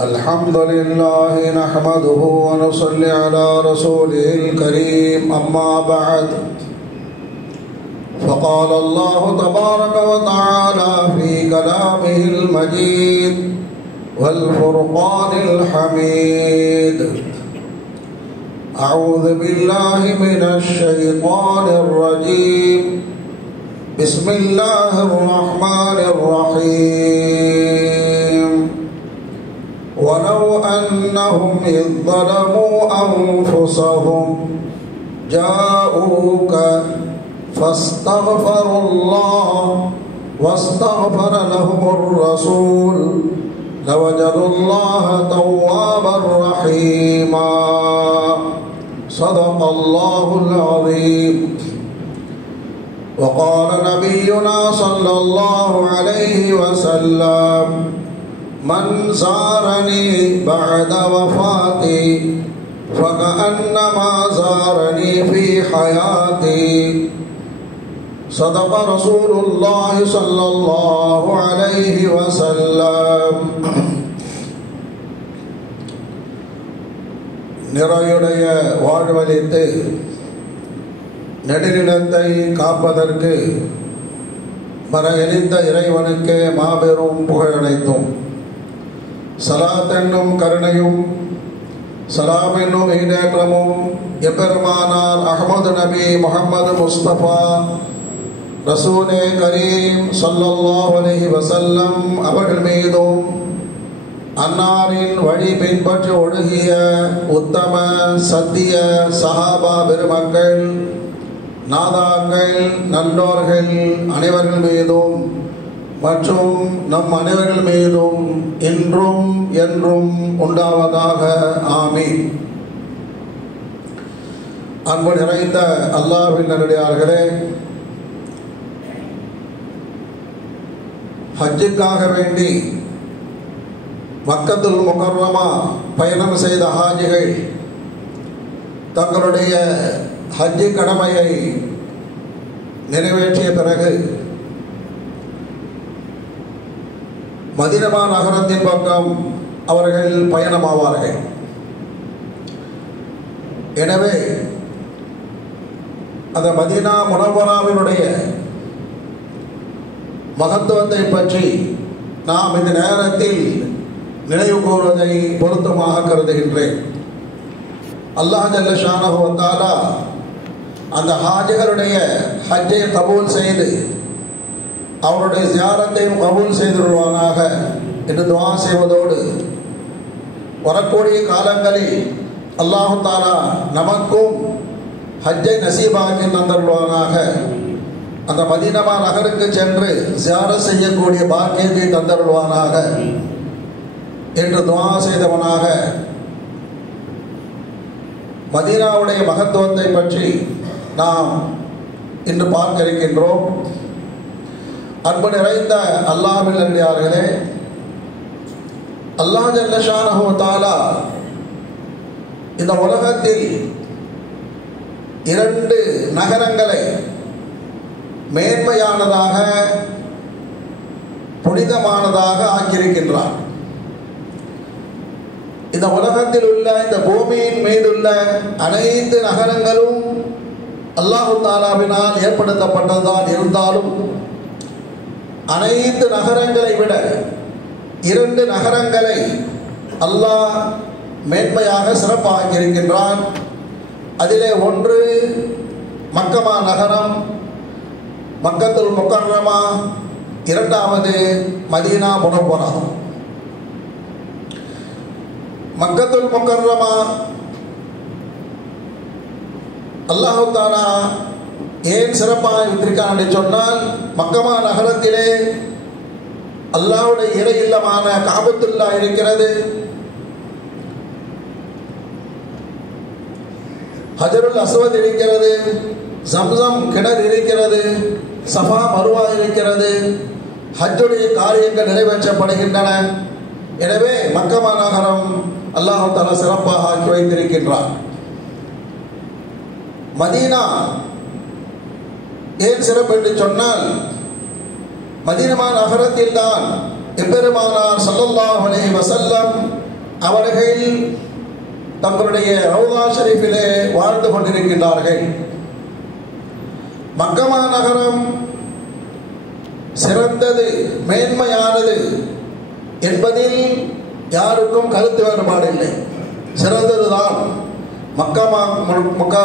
الحمد لله نحمده ونصلي على رسوله الكريم أما بعد فقال الله تبارك وتعالى في كلامه المجيد والفرقان الحميد أعوذ بالله من الشيطان الرجيم بسم الله الرحمن الرحيم ولو أنهم إذ ظلموا أنفسهم جاءوك فاستغفروا الله واستغفر لهم الرسول لوجدوا الله توابا رحيما صدق الله العظيم. وقال نبينا صلى الله عليه وسلم من زارني بعد وفاتي فكأنما زارني في حياتي صدق رسول الله صلى الله عليه وسلم. நிறையுடைய வாழ்வழித்து நெடுநிலத்தை காப்பதற்கு மறையளித்த இறைவனுக்கு மாபெரும் புகழனைத்தும் சலாத் என்னும் கருணையும் சலாம் என்னும் ஈடேற்றமும் எம்பெருமானார் அஹ்மது நபி முஹம்மது முஸ்தபா ரசூலே கரீம் ஸல்லல்லாஹு அலைஹி வஸல்லம் அவர்கள் மீதும் அன்னாரின் வழி பின்பற்றி ஒழுகிய உத்தம சத்திய சஹாபா பெருமக்கள் நாதாக்கள் நல்லோர்கள் அனைவர்கள் மீதும் மற்றும் நம் அனைவர்கள் மீதும் இன்றும் என்றும் உண்டாவதாக ஆமீன். அன்பு நிறைந்த அல்லாஹ்வின் நல்லடியார்களே, ஹஜ்ஜுக்காக வேண்டி மக்கத்துல் முகர்ரமா பயணம் செய்த ஹாஜிகள் தங்களுடைய ஹஜ்ஜு கடமையை நிறைவேற்றிய பிறகு மதீனா நகரத்தின் பக்கம் அவர்கள் பயணமாவார்கள். எனவே அந்த மதீனா முனவ்வராவினுடைய மகத்துவத்தை பற்றி நாம் இந்த நேரத்தில் நினைவு கூறுவதை பொருத்தமாக கருதுகின்றேன். அல்லாஹ் ஜல்ல ஷானஹு வ தஆலா அந்த ஹாஜிகளுடைய ஹஜ்ஜை கபூல் செய்து அவருடைய ஜியாரத்தையும் கபூல் செய்துள்வானாக என்று துஆ செய்வதோடு வரக்கூடிய காலங்களில் அல்லாஹு தஆலா நமக்கும் ஹஜ்ஜை நசீபாக்கி தந்தருள்வானாக. அந்த மதீனா நகருக்கு சென்று ஜியாரத் செய்யக்கூடிய பாக்கியத்தை தந்தருள்வானாக என்று துஆ செய்தவனாக மதீனாவுடைய மகத்துவத்தை பற்றி நாம் இன்று பார்க்க இருக்கின்றோம். அன்பு நிறைந்த அல்லாஹ்வின் நல்லடியார்களே, அல்லாஹ் ஜல்ல ஷானஹு வ தஆலா இந்த உலகத்தில் 2 நகரங்களை மேன்மையானதாக புனிதமானதாக ஆக்கியிருக்கின்றார். இந்த உலகத்தில் உள்ள இந்த பூமியின் மீதுள்ள அனைத்து நகரங்களும் அல்லாஹு தஆலாவினால் ஏற்படுத்தப்பட்டதுதான் இருந்தாலும் அனைத்து நகரங்களை விட 2 நகரங்களை அல்லாஹ் மேன்மையாக சிறப்பாக்கி இருக்கின்றான். அதிலே ஒன்று மக்கமா நகரம், மக்கத்துல் முகர்ரமா, இரண்டாவது மதீனா முனவ்வரா. மக்கத்துல் முகர்ரமா அல்லாஹு தஆலா ஏன் சிறப்பாக வைத்திருக்கான் என்று சொன்னால், மக்கமா நகரத்திலே அல்லாஹ்வுடைய இறை இல்லமான காபத்துல்லா இருக்கிறது. ஹஜருல் அஸ்வத் இருக்கிறது, ஜம்சம் கிணறு இருக்கிறது, சஃபா மருவா இருக்கிறது. ஹஜ்ஜுடைய காரியங்கள் நிறைவேற்றப்படுகின்றன. எனவே மக்கமா நகரம் அல்லாஹ் தஆலா சிறப்பாக ஆக்கி வைத்திருக்கின்றார். மதீனா ஏன் சிறப்பு என்று சொன்னால், மதீனா நகரத்தில் தான் எம்பெருமானார் ஸல்லல்லாஹு அலைஹி வஸல்லம் அவர்கள் தங்களுடைய ரவுதா ஷரீஃபிலே வாழ்ந்து கொண்டிருக்கின்றார்கள். மக்கா நகரம் சிறந்தது, மேன்மையானது என்பதில் யாருக்கும் கருத்து வேறுபாடு இல்லை. சிறந்ததுதான். மக்கா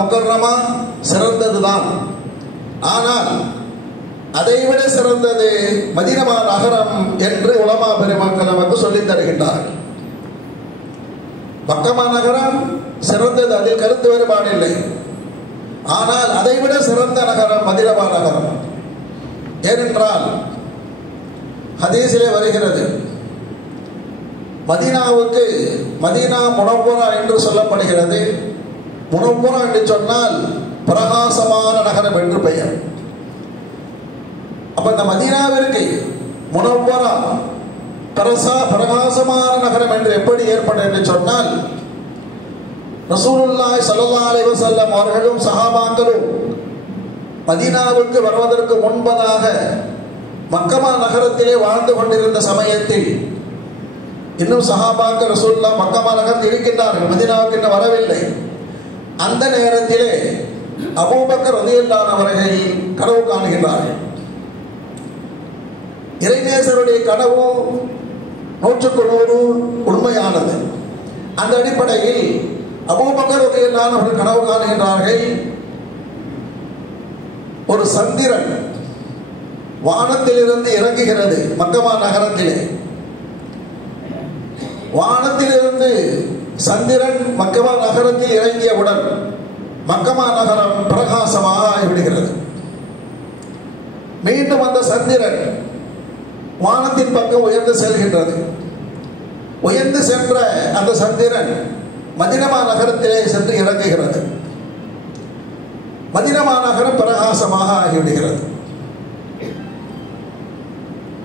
முக்கர்ரமா சிறந்ததுதான். ஆனால் அதைவிட சிறந்தது மதீனா நகரம் என்று உலமா பெருமக்கள் நமக்கு சொல்லித் தருகின்றார்கள். மக்கா நகரம் சிறந்தது, அதில் கருத்து வேறுபாடு இல்லை. ஆனால் அதைவிட சிறந்த நகரம் மதீனா நகரம். ஏனென்றால் ஹதீஸிலே வருகிறது, மதீனாவுக்கு மதீனா முனவ்வரா என்று சொல்லப்படுகிறது. முனவ்வரா என்று சொன்னால் பிரகாசமான நகரம் என்று பெயர். அப்ப இந்த மதீனாவிற்கு முனவ்வரா பிரகாசமான நகரம் என்று எப்படி ஏற்படும் என்று சொன்னால், ரசூலுல்லாஹி ஸல்லல்லாஹு அலைஹி வஸல்லம் அவர்களும் சஹாபாக்களும் மதீனாவுக்கு வருவதற்கு முன்பதாக மக்கா நகரத்திலே வாழ்ந்து கொண்டிருந்த சமயத்தில் இன்னும் சஹாபாக்கள் ரசூலுல்லாஹ் மக்கா நகரத்தில் இருக்கின்றார்கள், மதீனாவுக்கு இன்னும் வரவில்லை. அந்த நேரத்திலே அபூபக்கர் ரலியல்லாஹு அவர்கள் கனவு காணுகின்றார்கள். இறைநேசருடைய கனவு 100க்கு 100 உண்மையானது. அந்த அடிப்படையில் அபூபக்கர் ரலியல்லாஹு அவர்கள் கனவு காணுகின்றார்கள், ஒரு சந்திரன் வானத்திலிருந்து இறங்குகிறது. மக்கா நகரத்திலே வானத்திலிருந்து சந்திரன் மக்கா நகரத்தில் இறங்கியவுடன் மக்கா நகரம் பிரகாசமாக ஆகிவிடுகிறது. மீண்டும் அந்த சந்திரன் வானத்தின் பக்கம் உயர்ந்து செல்கின்றது. உயர்ந்து சென்ற அந்த சந்திரன் மதீனா நகரத்திலே சென்று இறங்குகிறது. மதீனா நகரம் பிரகாசமாக ஆகிவிடுகிறது.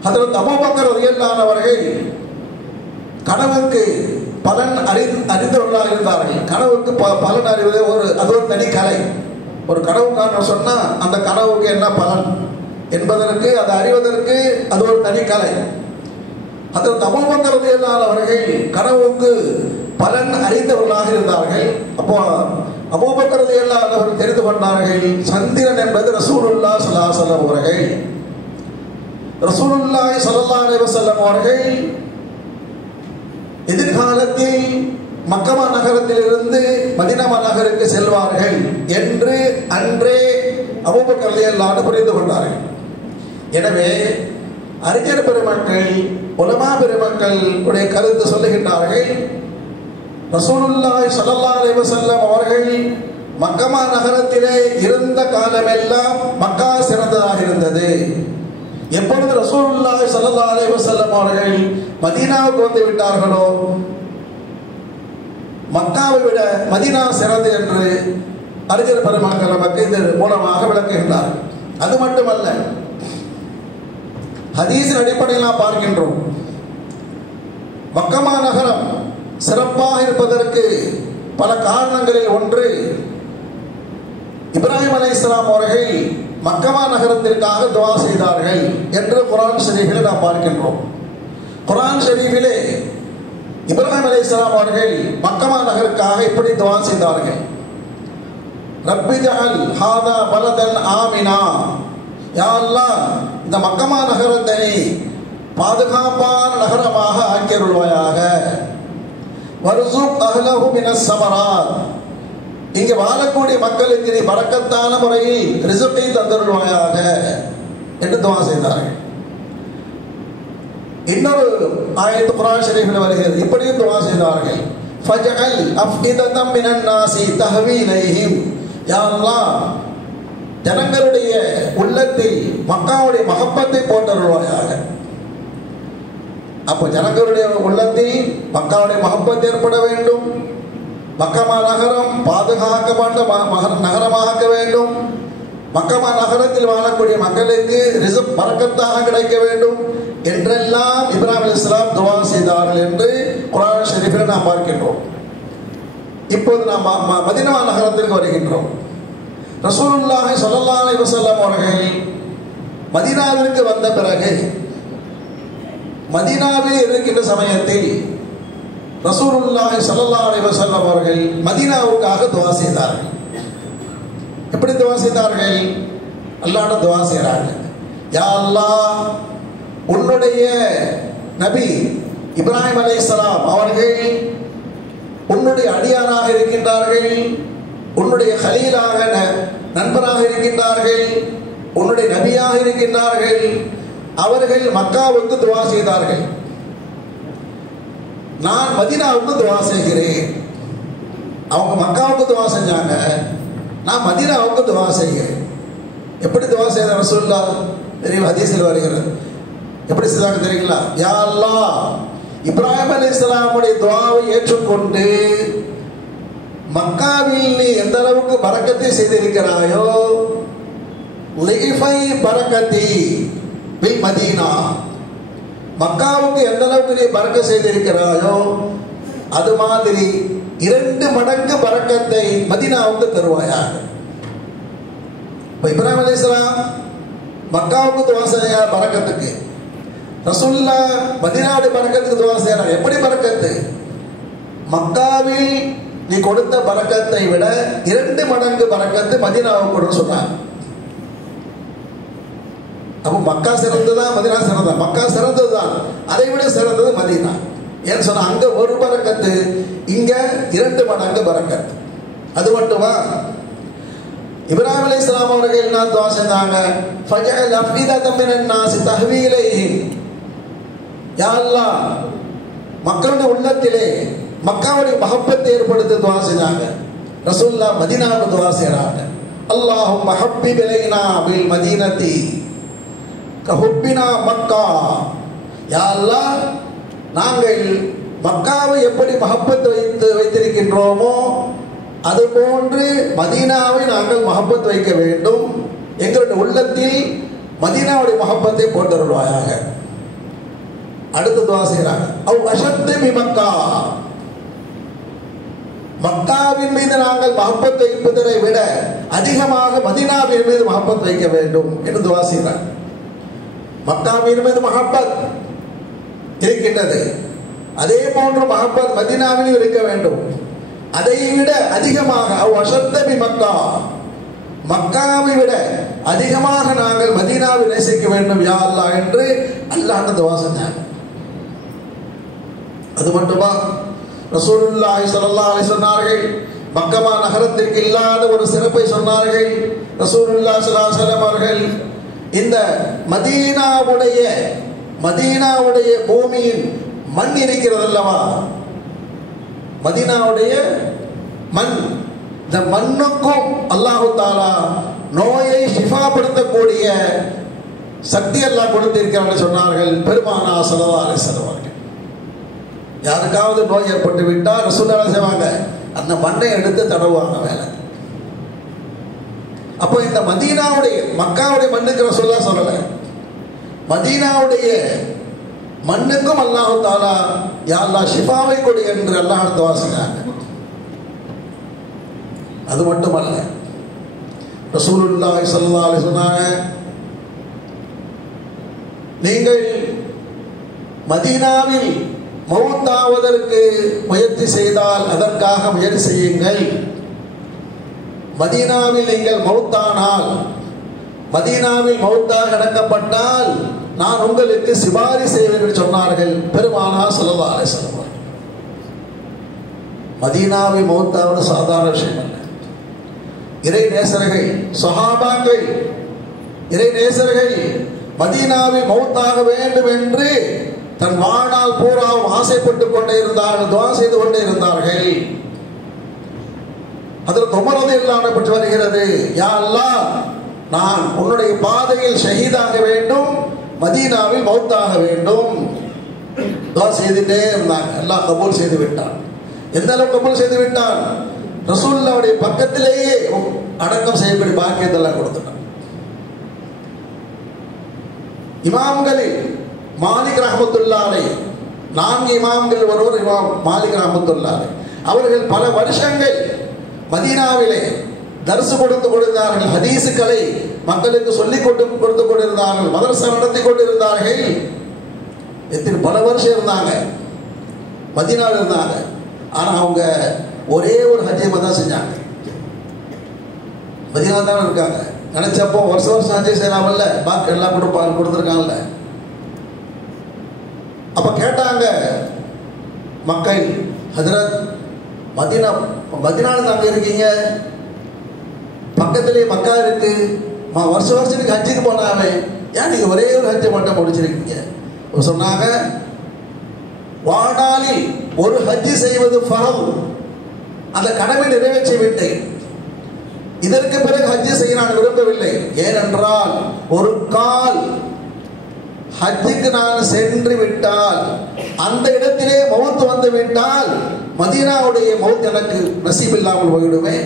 ஹஜ்ரத் அபூபக்கர் ரலியல்லாஹு அவர்கள் கனவுக்கு பலன் அறிந்தவர்களாக இருந்தார்கள். கனவுக்கு பலன் அறிவது அது ஒரு தனி கலை. ஒரு கனவு காண சொன்னா அந்த கனவுக்கு என்ன பலன் என்பதற்கு, அதை அறிவதற்கு அது ஒரு தனி கலை. ஹஜ்ரத் அபூபக்கர் ரலியல்லாஹு அவர்கள் கனவுக்கு பலன் அறிந்தவர்களாக இருந்தார்கள். அப்போ அபூபக்கர் ரலியல்லாஹு அவர்கள் தெரிந்து கொண்டார்கள், சந்திரன் என்பது ரசூலுல்லாஹி ஸல்லல்லாஹு அலைஹி வஸல்லம் அவர்கள். ரசூலுல்லாஹி ஸல்லல்லாஹு அலைஹி வஸல்லம் அவர்கள் எதிர்காலத்தில் மக்கா நகரத்திலிருந்து மதீனா நகருக்கு செல்வார்கள் என்று அன்றே அபூபக்கர் ரலியல்லாஹு புரிந்து கொண்டார்கள். எனவே அறிஞர் பெருமக்கள், உலமா பெருமக்கள் உடைய கருத்து சொல்லுகின்றார்கள், ரசூலுல்லாஹி ஸல்லல்லாஹு அலைஹி வஸல்லம் அவர்கள் மக்கா நகரத்திலே இருந்த காலமெல்லாம் மக்கா சிறந்ததாக இருந்தது. எப்பொழுது ரசூலுல்லாஹி ஸல்லல்லாஹு அலைஹி வஸல்லம் அவர்கள் மதீனாவுக்கு வந்து விட்டார்களோ, மக்காவை விட மதீனா சிறந்தது என்று அறிஞர் பெருமக்கள் நமக்கு இதன் மூலமாக விளக்குகின்றார். அது மட்டுமல்ல, ஹதீஸின் அடிப்படையில் நாம் பார்க்கின்றோம், மக்கா நகரம் சிறப்பாக இருப்பதற்கு பல காரணங்களில் ஒன்று, இப்ராஹிம் அலைஹிஸ்ஸலாம் அவர்கள் மக்கா நகரத்திற்காக துஆ செய்தார்கள் என்று குர்ஆன் ஷரீஃபிலே நாம் பார்க்கின்றோம். குர்ஆன் ஷரீஃபிலே இப்ராஹிம் அலைஹிஸ்ஸலாம் அவர்கள் மக்கா நகருக்காக இப்படி துஆ செய்தார்கள், ரப்பி ஜஅல் ஹாதா பலதன் ஆமினா, யா அல்லாஹ் இந்த மக்கா நகரத்தை பாதுகாப்பான நகரமாக ஆக்கியருள்வாயாக, வர்ஸுக் அஹ்லஹு மினஸ் ஸமராத், இங்கே வாழக்கூடிய மக்களுக்கு நீ பரக்கத்தான முறையில் ரிஸ்கை தந்தருள்வாயாக என்று துஆ செய்தார்கள். இன்னொரு ஆயத்து குர்ஆன் ஷரீஃபில் வருகிறது, இப்படியும் துஆ செய்தார்கள், ஃபஜஅல் அஃபிததம் மினன் நாஸி தஹவி இலைஹிம், யா அல்லாஹ் ஜனங்களுடைய உள்ளத்தில் மக்காவுடைய மஹப்பத்தை போட்டருள்வாயாக. அப்போ ஜனங்களுடைய உள்ளத்தில் மக்காவுடைய மஹப்பத் ஏற்பட வேண்டும், மக்கா நகரம் பாதுகாக்கப்பட்ட நகரமாக வேண்டும், மக்கா நகரத்தில் வாழக்கூடிய மக்களுக்கு ரிஸ்க் பரக்கத்தாக கிடைக்க வேண்டும் என்றெல்லாம் இப்ராஹிம் அலைஹிஸ்ஸலாம் துஆ செய்தார்கள் என்று குர்ஆன் ஷரீஃபில் நாம் பார்க்கின்றோம். இப்போது நாம் மதீனா நகரத்திற்கு வருகின்றோம். ரசூலுல்லாஹி ஸல்லல்லாஹு அலைஹி வஸல்லம் அவர்கள் மதீனாவிற்கு வந்த பிறகு மதீனாவில் இருக்கின்ற சமயத்தில் ரசூலுல்லாஹி ஸல்லல்லாஹு அலைஹி வஸல்லம் அவர்கள் மதீனாவுக்காக துஆ செய்தார்கள். எப்படி துஆ செய்தார்கள்? அல்லாஹ்ட துஆ செய்றாங்க. யா அல்லாஹ், உன்னுடைய நபி இப்ராஹிம் அலைஹிஸ்ஸலாம் அவர்கள் உன்னுடைய அடியாராக இருக்கின்றார்கள், உன்னுடைய கலீலாக நண்பராக இருக்கின்றார்கள், உன்னுடைய நபியாக இருக்கின்றார்கள். அவர்கள் மக்காவுக்கு துஆ செய்தார்கள். நான் மதீனாவுக்கு துஆ செய்கிறேன். அவங்க மக்காவுக்கு துஆ செஞ்சாங்க, நான் மதீனாவுக்கு துஆ செய்கிறேன். எப்படி துஆ செய்த ரசூலுல்லாஹ் தெரியும், ஹதீஸில் வருகிறது. எப்படி செய்தாங்க தெரியுங்களா? யா அல்லாஹ், இப்ராஹிம் அலைஹிஸ்ஸலாமுடைய துஆவை ஏற்றுக்கொண்டு மக்காவில் நீ எந்த அளவுக்கு பரக்கத்தை செய்திருக்கிறாயோ, லிஃபை பரக்கத்தி பில் மதீனா, மக்காவுக்கு எந்த அளவுக்கு நீ பரக்க செய்திருக்கிறாயோ அது மாதிரி 2 மடங்கு பரக்கத்தை மதீனாவுக்கு தருவாயாக. இப்ராஹிம் அலைஹிஸ்ஸலாம் மக்காவுக்கு துஆ செய்ய பரக்கத்துக்கு, ரசூலுல்லாஹ் மதீனாவுடைய பரக்கத்துக்கு துஆ செய்யறாங்க. எப்படி பரக்கத்து? மக்காவில் நீ கொடுத்த பரக்கத்தை விட 2 மடங்கு பரக்கத்து மதீனாவுக்கு கொடுன்னு சொன்னாங்க. அப்போ மக்கா சிறந்ததுதான், மதீனா சிறந்ததா? மக்கா சிறந்ததுதான், அதை விட சிறந்தது மதீனா. ஏன்னு சொன்னா அங்க ஒரு பரக்கத்து, இங்க 2 மடங்கு பரக்கத்து. அது மட்டுமா, இப்ராஹிம் அலைஹிஸ்ஸலாம் அவர்கள் என்ன துஆ செஞ்சாங்க? ஃபஜஅல் அஃபிததம் மினன் நாஸி தஹ்வி இலைஹிம், யா அல்லாஹ், மக்களுடைய உள்ளத்திலே மக்காவுடைய மஹப்பத்தை ஏற்படுத்த துஆ செஞ்சாங்க. ரசூலுல்லாஹ் மதீனாவுக்கு துஆ செய்றாங்க. அல்லாஹும்ம ஹப்பிப் இலைனா பில் மதீனத்தி கஹுப்பினா மக்கா, யா அல்லாஹ், நாங்கள் மக்காவை எப்படி மஹப்பத் வைத்திருக்கின்றோமோ அதுபோன்று மதீனாவை நாங்கள் மஹப்பத் வைக்க வேண்டும். எங்களுடைய உள்ளத்தில் மதீனாவுடைய மஹப்பத்தை போட்டுருவாயாக. அடுத்து துஆ செய்றாங்க. அவ் அஷத்து பி மக்கா, மக்காவின் மீது நாங்கள் மஹப்பத் வைப்பதை விட அதிகமாக மதீனாவின் மீது மஹப்பத் வைக்க வேண்டும் என்று துஆ செய்றாங்க. மக்காவின் மீது மஹப்பத் இருக்கின்றது, அதே போன்று மஹப்பத் மதீனாவிலும் இருக்க வேண்டும். அதை விட அதிகமாக அவ் அஷத்த பி மக்கா, மக்காவை விட அதிகமாக நாங்கள் மதீனாவை நேசிக்க வேண்டும் யா அல்லாஹ் என்று அல்லாஹ்விடம் துஆ செஞ்சாங்க. அது மட்டுமா, ரசூலுல்லாஹி ஸல்லல்லாஹு அலைஹி சொன்னார்கள், மக்கமா நகரத்திற்கு இல்லாத ஒரு சிறப்பை சொன்னார்கள். ரசூலுல்லாஹி ஸல்லல்லாஹு அலைஹி வஸல்லம் அவர்கள் இந்த மதீனாவுடைய பூமியின் மண் இருக்கிறது அல்லவா, மதீனாவுடைய மண், இந்த மண்ணுக்கும் அல்லாஹு தஆலா நோயை ஷிஃபாப்படுத்தக்கூடிய சக்தி அல்லாஹ் கொடுத்திருக்கிறார்கள் சொன்னார்கள் பெருமானார் ஸல்லல்லாஹு அலைஹி வஸல்லம் அவர்கள். யாருக்காவது நோய் ஏற்பட்டு விட்டால் ரசூலுல்லாஹ் செய்வாங்க, அந்த மண்ணை எடுத்து தடவுவாங்க மேல. அப்போ இந்த மதீனாவுடைய மக்காவுடைய மண்ணுக்கு ரசூலுல்லாஹ் சொல்லல, மதீனாவுடைய மண்ணுக்கும் அல்லாஹு தஆலா யா அல்லாஹ் ஷிஃபாவை கொடு என்று அல்லாஹ் துஆ செய்றாங்க. அது மட்டுமல்ல, ரசூலுல்லாஹி ஸல்லல்லாஹு அலைஹி சொன்னாங்க, நீங்கள் மதீனாவில் மௌத்தாவதற்கு முயற்சி செய்தால் அதற்காக முயற்சி செய்யுங்கள். மதீனாவில் நீங்கள் மௌத்தானால், மதீனாவில் மௌத்தாக அடக்கப்பட்டால் நான் உங்களுக்கு சிபாரிசு செய்வேன் என்று சொன்னார்கள் பெருமானார் ஸல்லல்லாஹு அலைஹி வஸல்லம். மதீனாவில் மௌத்தாவது சாதாரண விஷயம் அல்ல. இறை நேசர்கள், சஹாபாக்கள், இறை நேசர்கள் மதீனாவில் மௌத்தாக வேண்டும் என்று தன் வாழ்நாள் பூராவும் ஆசைப்பட்டுக் கொண்டே இருந்தார்கள், துஆ செய்து கொண்டே இருந்தார்கள். அதில் உமர் ரலியல்லாஹு அன்ஹு பற்றி வருகிறது, யா அல்லாஹ், நான் உன்னுடைய பாதையில் ஷஹீதாக வேண்டும், மதீனாவில் மௌத்தாக வேண்டும். துஆ செய்துட்டே இருந்தாங்க. அல்லாஹ் கபூல் செய்து விட்டான். எந்த அளவுக்கு கபூல் செய்து விட்டான்? ரசூலுல்லாஹ்வுடைய பக்கத்திலேயே அடக்கம் செய்யக்கூடிய பாக்கியத்தெல்லாம் கொடுத்துட்டான். இமாம்களில் மாலிக் ரஹ்மத்துல்லாஹி அலைஹி, 4 இமாம்கள் ஒருவர் இமாம் மாலிக் ரஹ்மத்துல்லாஹி அலைஹி, அவர்கள் பல வருஷங்கள் மதீனாவிலே தர்ஸ் கொடுத்து கொடுத்தார்கள், ஹதீஸுகளை மக்களுக்கு சொல்லிக் கொடுத்து கொண்டிருந்தார்கள், மதரசா நடத்தி கொண்டிருந்தார்கள். எத்தனை பல வருஷம் இருந்தாங்க, மதீனாவில் இருந்தாங்க. ஆனால் அவங்க ஒரே ஒரு ஹஜ்ஜை தான் செஞ்சாங்க. மதீனா தானே இருக்காங்க. நினைச்சப்போ வருஷம் வருஷம் ஹஜ்ஜை செய்யலாமல்ல, பாக்கி எல்லாம் கொடுத்துருக்காங்கல்ல. அப்ப கேட்டாங்க மக்கள், ஹஜ்ரத் மதீனாவில் தாங்க இருக்கீங்க, பக்கத்திலே மக்கா இருக்கு, வருஷம் வருஷம் நீங்க ஹஜ்ஜுக்கு போனாமே, ஏன் நீங்க ஒரே ஒரு ஹஜ்ஜை மட்டும் முடிச்சிருக்கீங்க? சொன்னாங்க, வாழ்நாளில் ஒரு ஹஜ்ஜி செய்வது ஃபரல், அந்த கடமை நிறைவேற்றி விட்டேன். இதற்கு பிறகு ஹஜ்ஜி செய்ய நான் விரும்பவில்லை. ஏனென்றால் ஒரு கால் ஹஜ்ஜுக்கு நான் சென்று விட்டால், அந்த இடத்திலே மௌத் வந்து விட்டால், மதீனாவுடைய மௌத் எனக்கு நசீப் இல்லாமல் போய்விடுமே.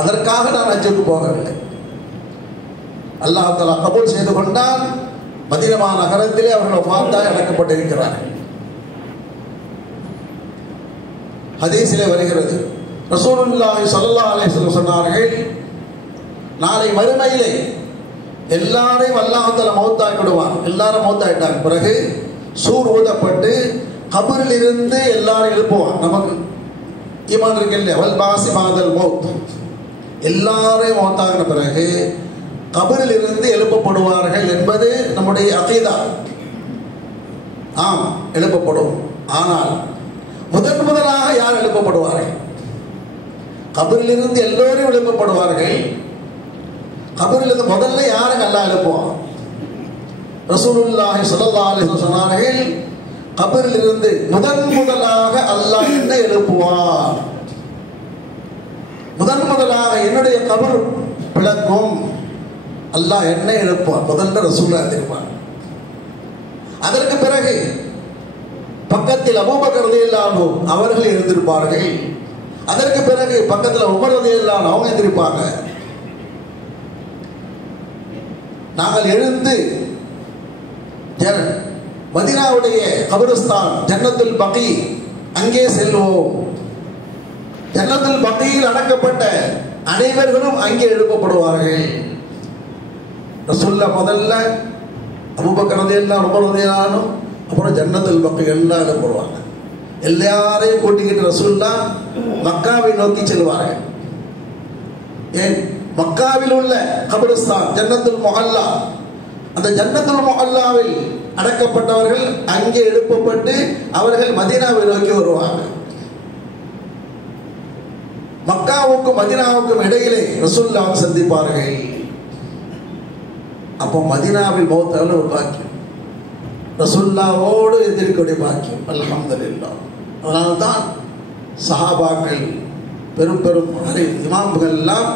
அதற்காக நான் ஹஜ்ஜுக்கு போகவில்லை. அல்லாஹ் தஆலா கபூல் செய்து கொண்டால் மதீனா நகரத்திலே அவர்கள் வஃபாத்தாக அடக்கப்பட்டிருக்கிறார்கள். ஹதீஸிலே வருகிறது, ரசூலுல்லாஹி ஸல்லல்லாஹு அலைஹி வஸல்லம் சொன்னார்கள், நாளை மறுமையிலே எல்லாரையும் அல்லாஹ் தஆலா மௌத்தாக்கி விடுவான். எல்லாரும் மௌத்தாயிட்டாங்க பிறகு சூர் ஊதப்பட்டு கபரில் இருந்து எல்லாரும் எழுப்புவான். நமக்கு ஈமான் இருக்கு இல்லையா, வல் பாசி பாதல் மௌத், எல்லாரையும் மௌத்தாகின பிறகு கபரில் இருந்து எழுப்பப்படுவார்கள் என்பது நம்முடைய அகீதா. ஆம், எழுப்பப்படும். ஆனால் முதலாக யார் எழுப்பப்படுவார்கள்? கபரில் இருந்து எல்லோரும் எழுப்பப்படுவார்கள். கபரில் இருந்து முதல்ல யாரும் அல்லாஹ் எழுப்புவான்? ரசூலுல்லாஹி ஸல்லல்லாஹு அலைஹி வஸல்லம் சொன்னார்கள், கபரில் இருந்து முதலாக அல்லாஹ் என்ன எழுப்புவான்? முதலாக என்னுடைய கபர் பிளக்கும், அல்லாஹ் என்ன எழுப்பான்? முதல்ல ரசூலுல்லாஹ் எழுப்பான். அதற்கு பிறகு பக்கத்தில் அபூபக்கர் ரலியல்லாஹு அன்ஹு அவர்கள் இருந்திருப்பார்கள். அதற்கு பிறகு பக்கத்தில் உமர் ரலியல்லாஹு அன்ஹு அவங்க இருந்திருப்பாங்க. நாங்கள் எழுந்து மதீனாவுடைய கபரஸ்தான் ஜன்னத்துல் பகீ அங்கே செல்வோம். ஜன்னத்துல் பகீயில் அடக்கப்பட்ட அனைவர்களும் அங்கே எழுப்பப்படுவார்கள். ரசூலுல்லாஹ் முதல்ல, அபூபக்கர் ரலியல்லாஹு அன்ஹு, உமர் ரலியல்லாஹு அன்ஹு, அப்புறம் ஜன்னத்துல் பகீ எல்லாம் எழுப்பப்படுவாங்க. எல்லாரையும் கூட்டிக்கிட்டு ரசூலுல்லாஹ் மக்காவை நோக்கி செல்வார்கள். ஏன்? மக்காவில் உள்ள கபரஸ்தான் ஜன்னத்துல் முஹல்லா, அந்த ஜன்னத்துல் முஹல்லாவில் அடக்கப்பட்டவர்கள் அங்கே எழுப்பப்பட்டு அவர்கள் மதீனாவை நோக்கி வருவாங்க. மக்காவுக்கும் மதீனாவுக்கும் இடையிலே ரசூலுல்லாஹ் சந்திப்பார்கள். அப்போ மதீனாவில் மௌத்தாவில் ஒரு பாக்கியம், ரசூலுல்லாஹோடு எதிர்க்கக்கூடிய பாக்கியம். அல்ஹம்துலில்லாஹ். அதனால்தான் சஹாபாக்கள், பெரும் பெரும் இமாம்கள் எல்லாம்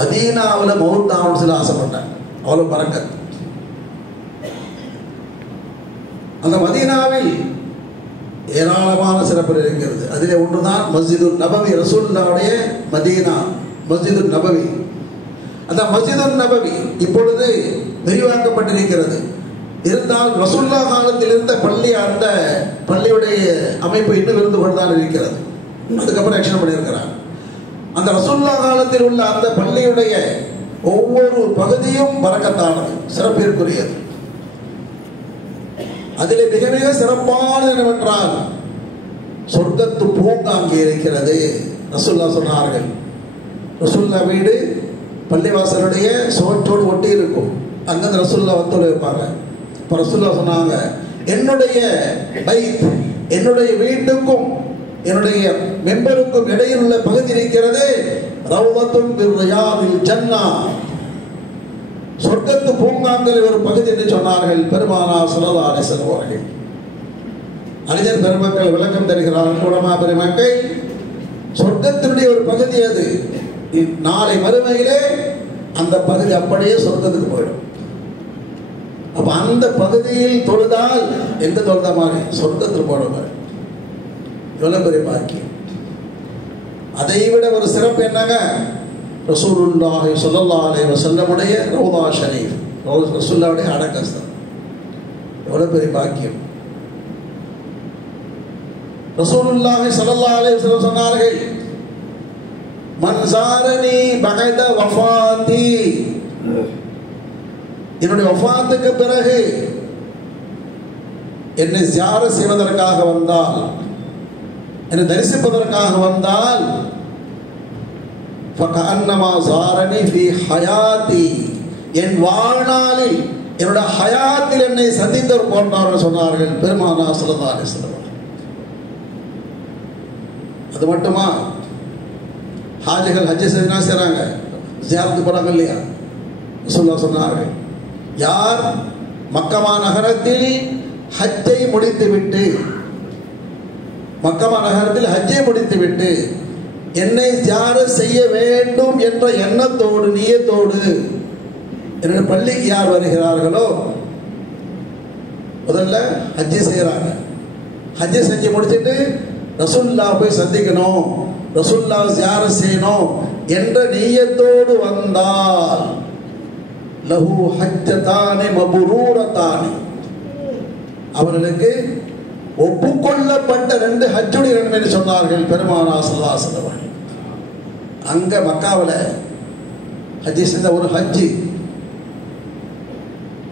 மதீனாவில் மௌத்தாவுன்னு சொல்லி ஆசைப்பட்டாங்க. அவ்வளோ பரக்கத். அந்த மதீனாவில் ஏராளமான சிறப்பு இருக்கிறது. அதிலே ஒன்றுதான் மஸ்ஜிதுல் நபவி, ரசூலுல்லாஹ்வுடைய மதீனா மஸ்ஜிதுல் நபவி. அந்த மஸ்ஜிதுல் நபவி இப்பொழுது விரிவாக்கப்பட்டிருக்கிறது. இருந்தால் ரசூலுல்லாஹ் காலத்தில் இருந்த பள்ளி, அந்த பள்ளியுடைய அமைப்பு இன்னும் இருந்து கொண்டுதான் இருக்கிறது. அதுக்கப்புறம் எக்ஸ்டெண்ட் பண்ணியிருக்கிறாங்க. அந்த ரசூலுல்லாஹ் காலத்தில் உள்ள அந்த பள்ளியுடைய ஒவ்வொரு பகுதியும் பரக்கத்தானது, சிறப்பிற்குரியது. அதிலே மிக மிக சிறப்பானது என்னவென்றால் சொர்க்கத்து பூங்கா அங்கே இருக்கிறது. ரசூலுல்லாஹ் சொன்னார்கள், ரசூலுல்லாஹ் வீடு பள்ளிவாசலுடைய சுவற்றோடு ஒட்டி இருக்கும். அங்கிருந்து ரசூலுல்லாஹ் வந்து வைப்பாங்க. இப்போ ரசூலுல்லாஹ் சொன்னாங்க, என்னுடைய பைத், என்னுடைய வீட்டுக்கும் என்னுடைய மெம்பருக்கும் இடையில் உள்ள பகுதி இருக்கிறது, ரௌதத்துன் மின் ரியாதில் ஜன்னா, சொர்க்கத்து பூங்காங்கள் ஒரு பகுதி என்று சொன்னார்கள் பெருமானார் ஸல்லல்லாஹு அலைஹி வஸல்லம் அவர்கள். அறிஞர் பெருமக்கள் விளக்கம் தருகிறார்கள். உலமா பெருமக்கள், சொர்க்கத்தினுடைய ஒரு பகுதி அது. நாளை மறுமையிலே அந்த பகுதி அப்படியே சொர்க்கத்துக்கு போயிடும். அப்ப அந்த பகுதியில் தொழுதால் எந்த தொழுத மாதிரி சொர்க்கத்தில் போடுவாங்க. எவ்வளவு பெரிய பாக்கியம். அதை விட ஒரு சிறப்பு என்னங்க, ரசூலுல்லாஹி ஸல்லல்லாஹு அலைஹி வஸல்லமுடைய ரௌதா ஷரீஃப், ரசூலுல்லாஹ்வுடைய அடக்கஸ்தலம். எவ்வளவு பெரிய பாக்கியம். ரசூலுல்லாஹி ஸல்லல்லாஹு அலைஹி வஸல்லம் சொன்னார்கள், மன் ஸாரனி பஅத வஃபாதி, என்னுடைய வஃபாத்துக்கு பிறகு என்னை ஜியாரத் செய்வதற்காக வந்தால், என்னை தரிசிப்பதற்காக வந்தால், ஃபகஅன்னமா ஸாரனி ஃபீ ஹயாதி, என் வாழ்நாளில் என்னுடைய ஹயாத்தில் என்னை சந்தித்தவர் போன்றார்கள் சொன்னார்கள் பெருமானார் ஸல்லல்லாஹு அலைஹி வஸல்லம். அது மட்டுமா, ஹாஜிகள் ஹஜ் செய்தா செய்றாங்க, ஜியாரத்து போறாங்க இல்லையா? ரசூலுல்லாஹ் சொன்னார்கள், யார் மக்கமா நகரத்தில் ஹஜ்ஜை முடித்துவிட்டு, மக்கமா நகரத்தில் ஹஜ்ஜை முடித்துவிட்டு என்னை ஜியாரத் செய்ய வேண்டும் என்ற எண்ணத்தோடு நியத்தோடு என்னுடைய பள்ளிக்கு யார் வருகிறார்களோ, முதல்ல ஹஜ்ஜை செய்கிறாங்க, ஹஜ்ஜை செஞ்சு முடிச்சுட்டு ரசூலுல்லாஹ் போய் சந்திக்கணும், ரசூலுல்லாஹ் ஜியாரத் செய்யணும் என்ற நியத்தோடு வந்தால் லஹு ஹஜ்ஜதானி மப்ரூரதானி, அவர்களுக்கு ஒப்புக்கொள்ளப்பட்ட 2 ஹஜ்ஜுடைய நன்மை என்று சொன்னார்கள் பெருமானார் ஸல்லல்லாஹு அலைஹி வஸல்லம். அங்க மக்காவில் ஹஜ்ஜி செஞ்ச ஒரு ஹஜ்ஜி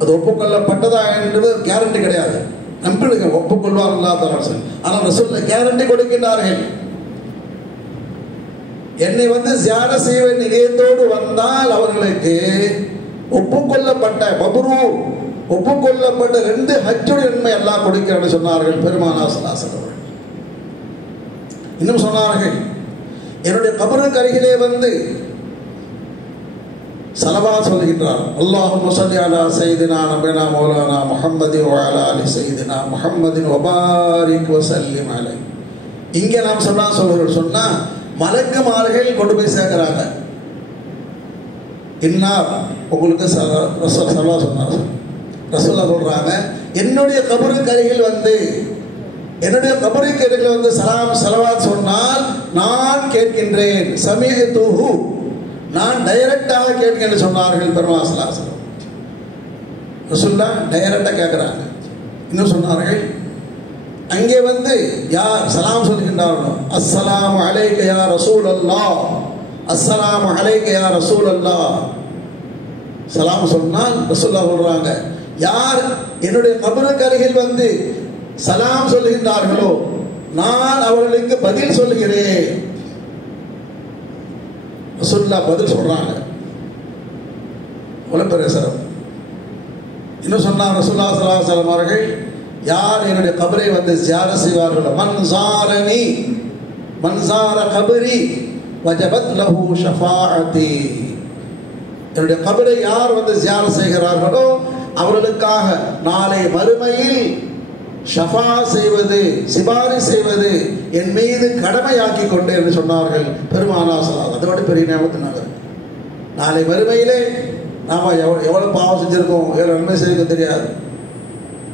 அது ஒப்புக்கொள்ளப்பட்டதா என்று கேரண்டி கிடையாது, நம்பிடுங்க ஒப்புக்கொள்வார் அல்லாஹ். ஆனால் ரசூலுல்லாஹ் கேரண்டி கொடுக்கின்றார்கள், என்னை வந்து ஜியாரத் செய்ய வேண்டிய நியத்தோடு வந்தால் அவர்களுக்கு ஒப்புக்கொள்ளப்பட்ட மப்ரூர், ஒப்புக்கொள்ளப்பட்ட 2 ஹஜ்ஜுடைய நன்மை அல்லாஹ் கொடுக்கிறான்னு சொன்னார்கள் பெருமானார் ஸல்லல்லாஹு அலைஹி வஸல்லம். இன்னும் சொன்னார்கள், என்னுடைய கபருக்கு அருகிலே வந்து ஸலவாத் சொல்கின்றார், அல்லாஹும்ம ஸல்லி அலா சய்யிதினா நபினா மௌலானா முஹம்மதி வ அலா ஆலி சய்யிதினா முஹம்மதின் வ பாரிக் வ ஸல்லிம் அலைஹி. இங்க நாம் சொன்னா மலக்குமார்கள் கொண்டு போய் சேர்க்கிறாங்க, இன்னார் உங்களுக்கு ஸலவாத் சொன்னார். ரசூலுல்லாஹ் சொல்றாங்க, என்னுடைய கபருக்கு அருகில் வந்து, என்னுடைய கபருக்கு அருகில் வந்து ஸலவாத் சொன்னால் நான் கேட்கின்றேன், சமீஅத்துஹு, நான் டைரக்டாக கேட்கிறேன் சொன்னார்கள் பெருமானார் ஸல்லல்லாஹு அலைஹி வஸல்லம். ரசூலுல்லாஹ் டைரக்டா கேட்கிறாங்க. இன்னும் சொன்னார்கள், அங்கே வந்து யார் சலாம் சொல்கின்றார்களோ, அஸ்ஸலாமு அலைக்க யா ரசூலல்லாஹ், அஸ்ஸலாமு அலைக்க யா ரசூலல்லாஹ், சலாம் சொன்னால் ரசூலுல்லாஹ் சொல்றாங்க, யார் என்னுடைய கபருக்கு அருகில் வந்து சலாம் சொல்கின்றார்களோ நான் அவர்களுக்கு பதில் சொல்கிறேன். ரசூலுல்லாஹ் பதில் சொல்றாங்க, உலகப்பேரரசர். இன்னும் சொன்னார் ரசூலுல்லாஹ் ஸல்லல்லாஹு அலைஹி வஸல்லம் அவர்கள், யார் என்னுடைய கபரை வந்து ஜியாரத் செய்வார்களோ, மன் ஸாரனி மன் ஸார கபரி வஜபத் லஹு ஷஃபாஅத்தி, என்னுடைய கபரை யார் வந்து ஜியாரத் செய்கிறார்களோ அவர்களுக்காக நாளை மறுமையில் ஷஃபா செய்வது, சிபாரிஸ் செய்வது என் மீது கடமையாக்கி கொண்டு என்று சொன்னார்கள் பெருமானார் ஸல்லல்லாஹு. அதோட பெரிய ஞாபகத்தினாங்க, நாளை மறுமையிலே நாம எவ்வளவு பாவம் செஞ்சிருக்கோம், எவ்வளவு நன்மை செய்திருக்கோம் தெரியாது.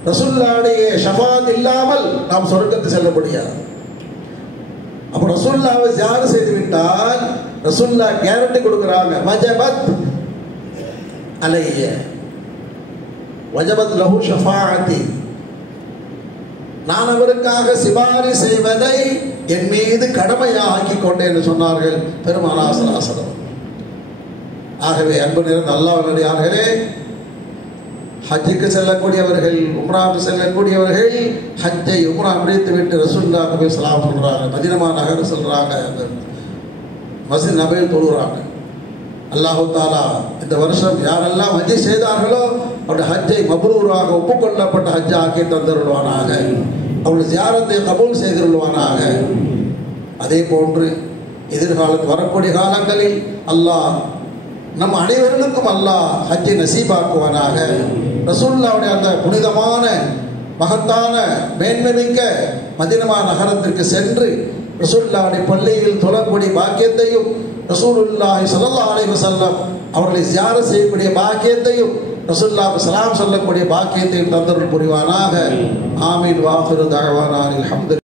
ரசூலுல்லாஹ்வுடைய ஷஃபாத் இல்லாமல் நாம் சொர்க்கத்தை செல்ல முடியாது. அப்போ ரசூலுல்லாஹ்வை ஜியாரத் செய்து விட்டால் ரசூலுல்லாஹ் கேரண்டி கொடுக்குறாங்க, வஜபத் அலைய வஜபத் லஹு ஷஃபாஅத்தி, நான் அவருக்காக சிபாரிஸ் செய்வதை என் மீது கடமையாக ஆக்கி கொண்டேன் என்று சொன்னார்கள் பெருமானார் ஸல்லல்லாஹு அலைஹி வஸல்லம். ஆகவே அன்பு நிறைந்த அல்லாஹ்வினடியார்களே, ஹஜ்ஜுக்கு செல்லக்கூடியவர்கள், உம்ராவுக்கு செல்லக்கூடியவர்கள் ஹஜ்ஜை உம்ரா முடித்துவிட்டு ரசூலுல்லாஹ் போய் சலாம் சொல்றாங்க, மதீனா நகர் சொல்றாங்க, மஸ்ஜித் நபவியில் தொழுகிறாங்க. அல்லாஹு தாலா இந்த வருஷம் யாரெல்லாம் ஹஜ்ஜை செய்தார்களோ அவருடைய ஹஜ்ஜை மப்ரூராக ஒப்புக்கொள்ளப்பட்ட ஹஜ்ஜை ஆக்கி தந்துருவானாக, அவருடைய ஜியாரத்தை கபூல் செய்திருவானாக. அதே போன்று எதிர்காலத்தில் வரக்கூடிய காலங்களில் அல்லாஹ் நம் அனைவர்களுக்கும் அல்லாஹ் ஹஜ்ஜை நசீபாக்குவானாக. ரசூலுல்லாஹ்வுடைய அந்த புனிதமான மகத்தான மேன்மைமிக்க மதீனா நகரத்திற்கு சென்று ரசூலுல்லாஹ்வுடைய பள்ளியில் தொழக்கூடிய பாக்கியத்தையும், ரசூலுல்லாஹி ஸல்லல்லாஹு அலைஹி வஸல்லம் அவர்களை ஜியாரத் செய்யக்கூடிய பாக்கியத்தையும், ரசூலுல்லாஹ்வுக்கு சலாம் சொல்லக்கூடிய பாக்கியத்தையும் தந்தருள் புரிவானாக. ஆமீன். வாஹிரு தஅவானா அல்ஹம்துலில்லாஹ்.